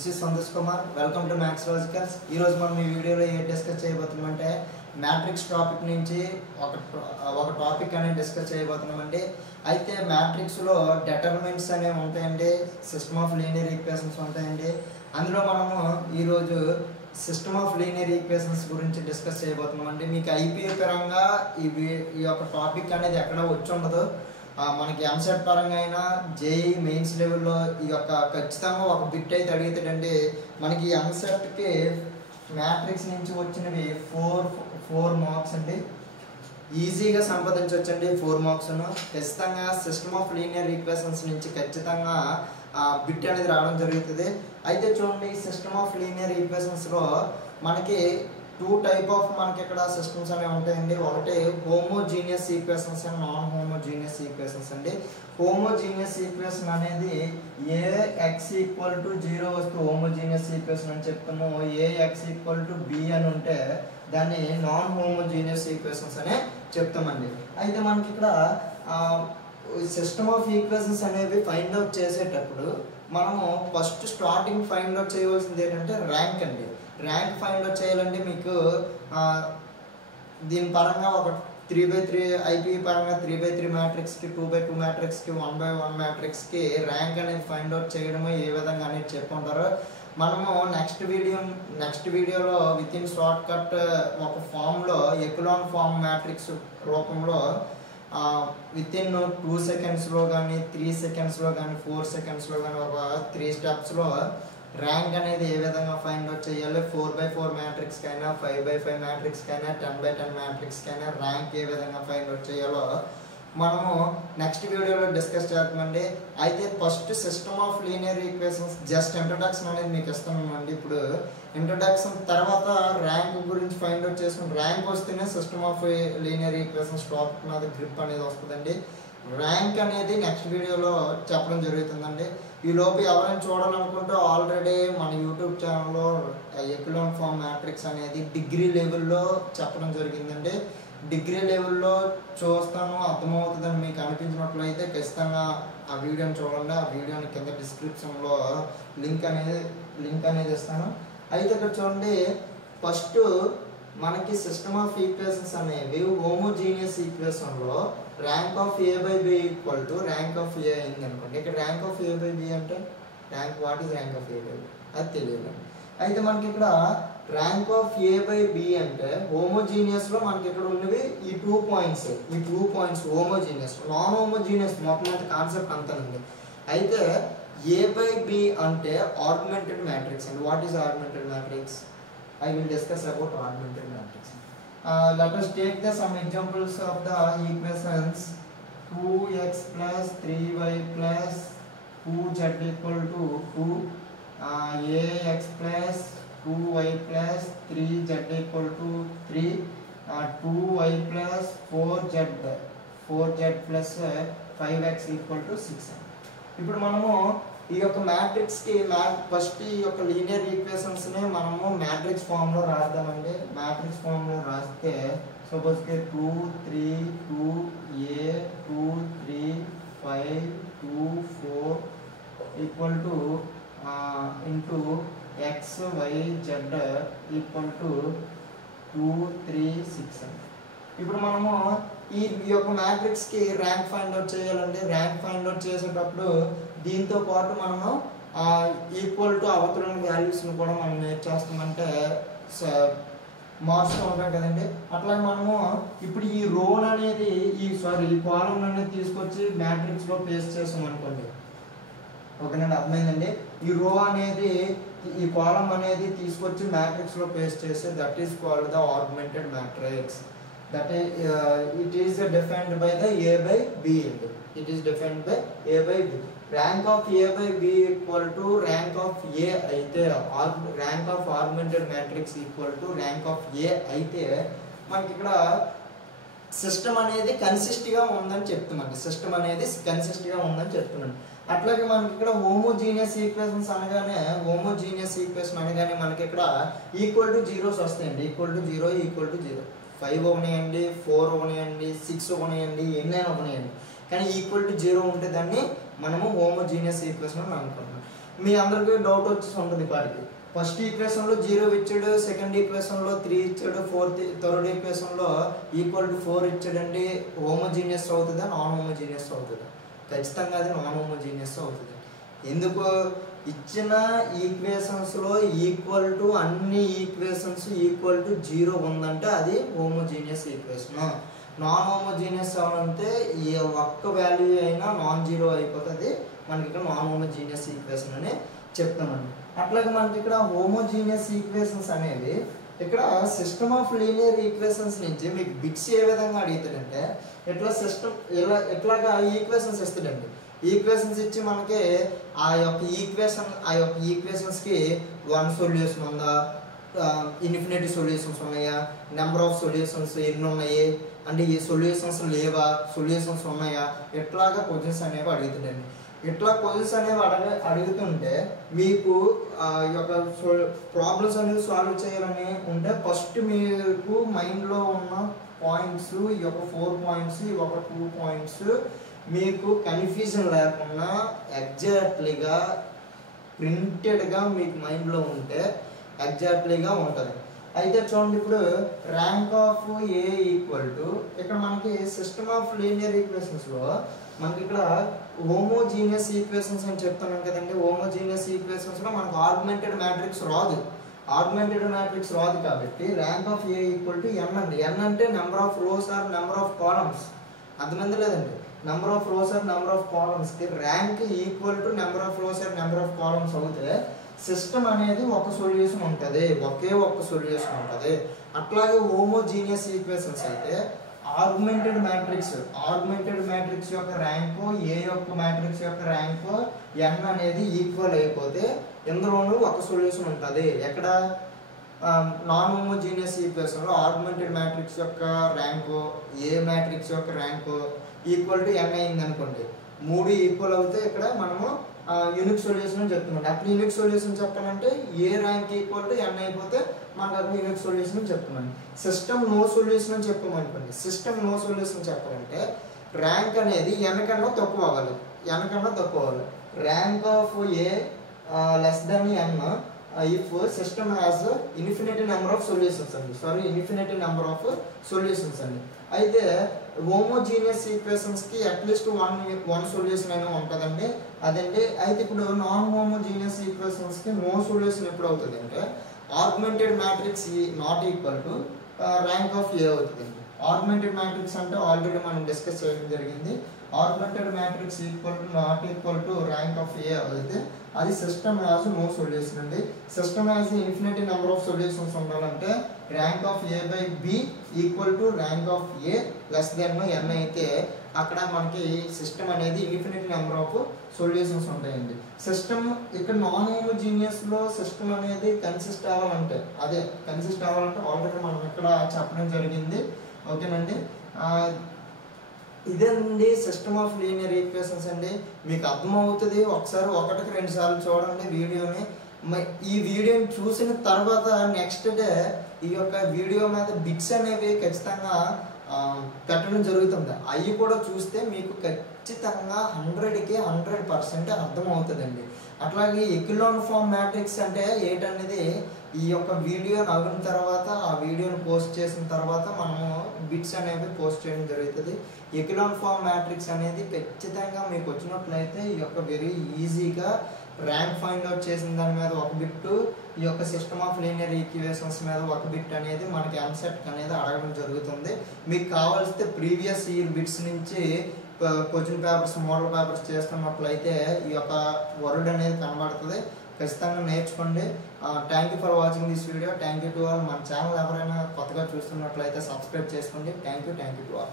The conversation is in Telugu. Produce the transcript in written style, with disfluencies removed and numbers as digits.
This is Santosh Kumar. Welcome to maths logicals. ఈరోజు మనం ఈ వీడియోలో ఏం డిస్కస్ చేయబోతున్నామంటే మ్యాట్రిక్స్ టాపిక్ నుంచి ఒక టాపిక్ అనేది డిస్కస్ చేయబోతున్నామండి. అయితే మ్యాట్రిక్స్లో డెటర్మినెంట్స్ అనేవి ఉంటాయండి, సిస్టమ్ ఆఫ్ లీనియర్ ఈక్వేషన్స్ ఉంటాయండి. అందులో మనము ఈరోజు సిస్టమ్ ఆఫ్ లీనియర్ ఈక్వేషన్స్ గురించి డిస్కస్ చేయబోతున్నామండి. మీకు ఐపీఏ పరంగా ఈ యొక్క టాపిక్ అనేది ఎక్కడ వచ్చి ఉండదు. మనకి ఎంసెట్ పరంగా అయినా జేఈ మెయిన్స్ లెవెల్లో ఈ యొక్క ఖచ్చితంగా ఒక బిట్ అయితే అడుగుతాడండి. మనకి ఎంసెట్కి మ్యాట్రిక్స్ నుంచి వచ్చినవి ఫోర్ మార్క్స్ అండి. ఈజీగా సంపాదించవచ్చండి 4 మార్క్స్ను. ఖచ్చితంగా సిస్టమ్ ఆఫ్ లీనియర్ ఈక్వేషన్స్ నుంచి ఖచ్చితంగా బిట్ అనేది రావడం జరుగుతుంది. అయితే చూడండి, సిస్టమ్ ఆఫ్ లీనియర్ ఈక్వేషన్స్లో మనకి 2 టైప్ ఆఫ్ మనకి ఇక్కడ సిస్టమ్స్ అనేవి ఉంటాయండి. ఒకటి homogeneous equations and non homogeneous equations అండి. హోమోజీనియస్ ఈక్వేషన్ అనేది ఏఎక్స్ ఈక్వల్ టు 0 వస్తే హోమోజీనియస్ ఈక్వేషన్ అని చెప్తాము. ఏఎక్స్ ఈక్వల్ టు బి అని ఉంటే దాన్ని నాన్ హోమోజీనియస్ ఈక్వేషన్స్ అనే చెప్తామండి. అయితే మనకి ఇక్కడ సిస్టమ్ ఆఫ్ ఈక్వేషన్స్ అనేవి ఫైండ్ అవుట్ చేసేటప్పుడు మనము ఫస్ట్ స్టార్టింగ్ ఫైండ్ అవుట్ చేయవలసింది ఏంటంటే ర్యాంక్ అండి. ర్యాంక్ ఫైండ్ అవుట్ చేయాలంటే మీకు దీని పరంగా ఒక 3/3 ఐపీ పరంగా 3/3 మ్యాట్రిక్స్కి 2/2 మ్యాట్రిక్స్కి 1/1 మ్యాట్రిక్స్కి ర్యాంక్ అనేది ఫైండ్ అవుట్ చేయడము ఏ విధంగా అనేది చెప్పుకుంటారో మనము నెక్స్ట్ వీడియోలో విత్ ఇన్ షార్ట్ కట్ ఒక ఫామ్లో ఎకలాన్ ఫామ్ మ్యాట్రిక్స్ రూపంలో విత్ ఇన్ 2 సెకండ్స్లో కానీ 3 సెకండ్స్లో కానీ 4 సెకండ్స్లో కానీ ఒక 3 స్టెప్స్లో ర్యాంక్ అనేది ఏ విధంగా ఫైండ్ అవుట్ చేయాలి, 4/4 మ్యాట్రిక్స్కి అయినా 5/5 మ్యాట్రిక్స్కి అయినా 10/10 మ్యాట్రిక్స్కి అయినా ర్యాంక్ ఏ విధంగా ఫైండ్ అవుట్ చేయాలో మనము నెక్స్ట్ వీడియోలో డిస్కస్ చేద్దామండి. అయితే first system of linear equations just introduction అనేది మీకు ఇస్తున్నామండి. ఇప్పుడు ఇంట్రొడక్షన్ తర్వాత ర్యాంక్ గురించి ఫైండ్ అవుట్ చేసుకుని ర్యాంక్ వస్తేనే system of linear equations topic మీద గ్రిప్ అనేది వస్తుందండి. ర్యాంక్ అనేది నెక్స్ట్ వీడియోలో చెప్పడం జరుగుతుందండి. ఈ లోపు ఎవరైనా చూడాలనుకుంటే ఆల్రెడీ మన యూట్యూబ్ ఛానల్లో ఎకలాన్ ఫామ్ మ్యాట్రిక్స్ అనేది డిగ్రీ లెవెల్లో చెప్పడం జరిగిందండి. డిగ్రీ లెవెల్లో చూస్తాను, అర్థమవుతుందని మీకు అనిపించినట్లయితే ఖచ్చితంగా ఆ వీడియోని చూడండి. ఆ వీడియోని కింద డిస్క్రిప్షన్లో లింక్ అనేది ఇస్తాను. అయితే ఇక్కడ చూడండి, ఫస్ట్ మనకి సిస్టమ్ ఆఫ్ ఈక్వేషన్స్ అనేవి హోమోజీనియస్ ఈక్వేషన్లో rank of A/B equal to rank of A అయింది అనుకోండి. ఇక్కడ ర్యాంక్ ఆఫ్ A/B అంటే what is rank of A/B అది తెలియదు. అయితే మనకి ఇక్కడ ర్యాంక్ ఆఫ్ A/B అంటే హోమోజీనియస్లో మనకి ఇక్కడ ఉన్నవి ఈ 2 పాయింట్స్ హోమోజీనియస్. నాన్ హోమోజీనియస్ మొత్తం అంత కాన్సెప్ట్ అంతా ఉంది. అయితే A/B అంటే ఆగ్మెంటెడ్ మ్యాట్రిక్స్ అండి. What is augmented matrix? I will discuss about augmented matrix. Let us take some examples of the equations. 2x plus 3y plus 2z equal to 2, ax plus 2y plus 3z equal to 3, 2y plus 4z plus 5x equal to 6. ఇప్పుడు మనము ఈ యొక్క మ్యాట్రిక్స్కి ఫస్ట్ ఈ యొక్క లీనియర్ ఈక్వేషన్స్ని మనము మ్యాట్రిక్స్ ఫామ్లో రాద్దామండి. మ్యాట్రిక్స్ ఫామ్లో రాస్తే సపోజ్కి 2 3 2 a 2 3 5 2 4 equal to into x y z equal to 2 3 6 అండి. ఇప్పుడు మనము ఈ యొక్క మ్యాట్రిక్స్కి ర్యాంక్ ఫైండ్ అవుట్ చేయాలండి. ర్యాంక్ ఫైండ్ అవుట్ చేసేటప్పుడు దీంతో పాటు మనము ఈక్వల్ టు అవతల వాల్యూస్ని కూడా మనం నేర్చేస్తామంటే మార్క్స్ ఉంటాయి కదండి. అట్లాగే మనము ఇప్పుడు ఈ రోన్ అనేది ఈ కాలమ్ అనేది తీసుకొచ్చి మ్యాట్రిక్స్లో పేస్ట్ చేసాం అనుకోండి. ఓకేనండి, అర్థమైందండి. ఈ రో అనేది ఈ కాలమ్ అనేది తీసుకొచ్చి మ్యాట్రిక్స్లో పేస్ట్ చేస్తే that is called the augmented matrix. That it is defined by the A/B. It is defined by A/B. Rank of A/B equal to rank of A అయితే rank of augmented matrix equal to rank of A అయితే మనకి ఇక్కడ సిస్టమ్ అనేది కన్సిస్ట్గా ఉందని చెప్తున్నాను. అట్లాగే మనకి ఇక్కడ హోమోజీనియస్ ఈక్వేషన్స్ అనగానే మనకి ఇక్కడ ఈక్వల్ టు జీరోస్ వస్తాయండి. ఈక్వల్ టు 0 5 ఉన్నాయండి, 4 ఉన్నాయండి, 6 ఉన్నాయండి, ఎన్నైనా ఉన్నాయండి. కానీ ఈక్వల్ టు 0 ఉంటే దాన్ని మనము హోమోజీనియస్ ఈక్వేషన్ అని అనుకుంటున్నాం. మీ అందరికీ డౌట్ వచ్చేసి ఉంటుంది వాటికి. ఫస్ట్ ఈక్వేషన్లో 0 ఇచ్చాడు, సెకండ్ ఈక్వేషన్లో 3 ఇచ్చాడు, థర్డ్ ఈక్వేషన్లో =4 ఇచ్చాడండి. హోమోజీనియస్ అవుతుందా నాన్ హోమోజీనియస్ అవుతుందా? ఖచ్చితంగా అది నాన్ హోమోజీనియస్ అవుతుంది. ఎందుకు? ఇచ్చిన ఈక్వేషన్స్లో అన్ని ఈక్వేషన్స్ =0 ఉందంటే అది హోమోజీనియస్ ఈక్వేషన్. నాన్ హోమోజీనియస్ అవ్వాలంటే ఏ ఒక్క వాల్యూ అయినా నాన్ జీరో అయిపోతుంది. మనకి ఇక్కడ నాన్ హోమోజీనియస్ ఈక్వేషన్ అని చెప్తామండి. అట్లాగే మనకి ఇక్కడ హోమోజీనియస్ ఈక్వేషన్స్ అనేవి ఇక్కడ సిస్టమ్ ఆఫ్ లీనియర్ ఈక్వేషన్స్ నుంచి మీకు బిట్స్ ఏ విధంగా అడుగుతాడంటే ఇట్లా ఎట్లాగా ఈక్వేషన్స్ ఇస్తాడండి. ఈక్వేషన్స్ ఇచ్చి మనకి ఆ యొక్క ఈక్వేషన్స్కి 1 సొల్యూషన్ ఉందా, ఇన్ఫినిటీ సొల్యూషన్స్ ఉన్నాయా, నెంబర్ ఆఫ్ సొల్యూషన్స్ ఎన్ని ఉన్నాయి అంటే ఈ సొల్యూషన్స్ లేవా, సొల్యూషన్స్ ఉన్నాయా, ఇట్లాగా క్వశ్చన్స్ అనేవి అడుగుతాడండి. ఇట్లా క్వశ్చన్స్ అనేవి అడుగుతుంటే మీకు ఈ యొక్క ప్రాబ్లమ్స్ అనేవి సాల్వ్ చేయాలని ఉంటే ఫస్ట్ మీకు మైండ్లో ఉన్న పాయింట్స్ ఈ యొక్క 4 పాయింట్స్ ఈ ఒక 2 పాయింట్స్ మీకు కన్ఫ్యూజన్ లేకుండా ఎగ్జాక్ట్లీగా ప్రింటెడ్గా మీకు మైండ్లో ఉంటే ఎగ్జాక్ట్లీగా ఉంటుంది. అయితే చూడండి, ఇప్పుడు ర్యాంక్ ఆఫ్ ఏ ఇక్కడ మనకి సిస్టమ్ ఆఫ్ లీనియర్ ఈక్వేషన్స్లో మనకి ఇక్కడ హోమోజీనియస్ ఈక్వేషన్స్ అని చెప్తున్నాం కదండి. హోమోజీనియస్ ఈక్వేషన్స్లో మనకు ఆగ్మెంటెడ్ మ్యాట్రిక్స్ రాదు. కాబట్టి ర్యాంక్ ఆఫ్ ఏ n అండి. n అంటే number of rows or number of columns. అర్థమైంది లేదండి? Number of rows or number of కాలమ్స్కి rank number of rows or number of columns అవుతే సిస్టమ్ అనేది ఒక సొల్యూషన్ ఉంటుంది, ఒకే ఒక్క సొల్యూషన్ ఉంటుంది. అట్లాగే హోమోజీనియస్ ఈక్వేషన్స్ అయితే ఆగ్మెంటెడ్ మ్యాట్రిక్స్ యొక్క ర్యాంకు ఏ యొక్క మ్యాట్రిక్స్ యొక్క ర్యాంకు n అనేది ఈక్వల్ అయిపోతే ఇందులోనూ ఒక సొల్యూషన్ ఉంటుంది. ఎక్కడ? నాన్ హోమోజీనియస్ ఈక్వేషన్లో ఆగ్మెంటెడ్ మ్యాట్రిక్స్ యొక్క ర్యాంకు ఏ మ్యాట్రిక్స్ యొక్క ర్యాంకు n అయింది అనుకోండి, 3 ఈక్వల్ అవుతే ఇక్కడ మనము యూనిక్ సొల్యూషన్ అని చెప్తున్నాం. అప్పుడు యూనిక్ సొల్యూషన్ చెప్పాలంటే ఏ ర్యాంక్ n అయిపోతే మనకు అప్పుడు యూనిక్ సొల్యూషన్ అని చెప్తున్నాను. సిస్టమ్ నో సొల్యూషన్ అని చెప్పామనుకోండి, సిస్టమ్ నో సొల్యూషన్ చెప్పాలంటే ర్యాంక్ అనేది n కన్నా తక్కువ అవ్వాలి. Rank of A less than n if system has infinity number of solutions అండి. అయితే హోమోజీనియస్ ఈక్వేషన్స్కి అట్లీస్ట్ వన్ సొల్యూషన్ అయినా ఉంటుందండి. అదండి. అయితే ఇప్పుడు నాన్ హోమోజీనియస్ ఈక్వేషన్స్కి నో సొల్యూషన్ ఎప్పుడు అవుతుంది అంటే augmented matrix not equal to rank of A అవుతుంది. ఆగ్మెంటెడ్ మ్యాట్రిక్స్ అంటే ఆల్రెడీ మనం డిస్కస్ చేయడం జరిగింది. Augmented matrix not equal to rank of A అయితే అది సిస్టమ్ హ్యాస్ నో సొల్యూషన్ అండి. System has infinity number of solutions ఉండాలంటే rank of A by B equal to rank of A less than n అయితే అక్కడ మనకి సిస్టమ్ అనేది ఇన్ఫినిటీ నెంబర్ ఆఫ్ సొల్యూషన్స్ ఉంటాయండి. సిస్టమ్ ఇక్కడ నాన్ హోమోజీనియస్లో సిస్టమ్ అనేది కన్సిస్ట్ అవ్వాలంటే ఆల్రెడీ మనం ఇక్కడ చెప్పడం జరిగింది. ఓకేనండి. ఇదండి సిస్టమ్ ఆఫ్ లీనియర్ ఈక్వేషన్స్ అండి. మీకు అర్థమవుతుంది. ఒకసారి 1-2 సార్లు చూడండి వీడియోని. ఈ వీడియోని చూసిన తర్వాత నెక్స్ట్ డే ఈ యొక్క వీడియో మీద బిట్స్ అనేవి ఖచ్చితంగా పెట్టడం జరుగుతుంది. అవి కూడా చూస్తే మీకు ఖచ్చితంగా 100కి 100% అర్థమవుతుందండి. అట్లాగే ఎకిలాన్ ఫామ్ మ్యాట్రిక్స్ అంటే ఏంటనేది ఈ యొక్క వీడియో నవ్విన తర్వాత ఆ వీడియోని పోస్ట్ చేసిన తర్వాత మనము బిట్స్ అనేవి పోస్ట్ చేయడం జరుగుతుంది. ఎకిలాన్ ఫామ్ మ్యాట్రిక్స్ అనేది ఖచ్చితంగా మీకు వచ్చినట్లయితే ఈ యొక్క వెరీ ఈజీగా ర్యాంక్ ఫైండ్ అవుట్ చేసిన దాని మీద ఒక బిట్టు, ఈ యొక్క సిస్టమ్ ఆఫ్ లీనియర్ ఈక్వేషన్స్ మీద ఒక బిట్ అనేది మనకి ఎంసెట్ అనేది అడగడం జరుగుతుంది. మీకు కావాల్సితే ప్రీవియస్ ఇయర్ బిట్స్ నుంచి క్వశ్చన్ పేపర్స్, మోడల్ పేపర్స్ చేస్తున్నట్లయితే ఈ యొక్క వర్డ్ అనేది కనబడుతుంది. ఖచ్చితంగా నేర్చుకోండి. Thank you for watching this video. Thank you to all. మన ఛానల్ ఎవరైనా కొత్తగా చూస్తున్నట్లయితే సబ్స్క్రైబ్ చేసుకోండి. Thank you to all.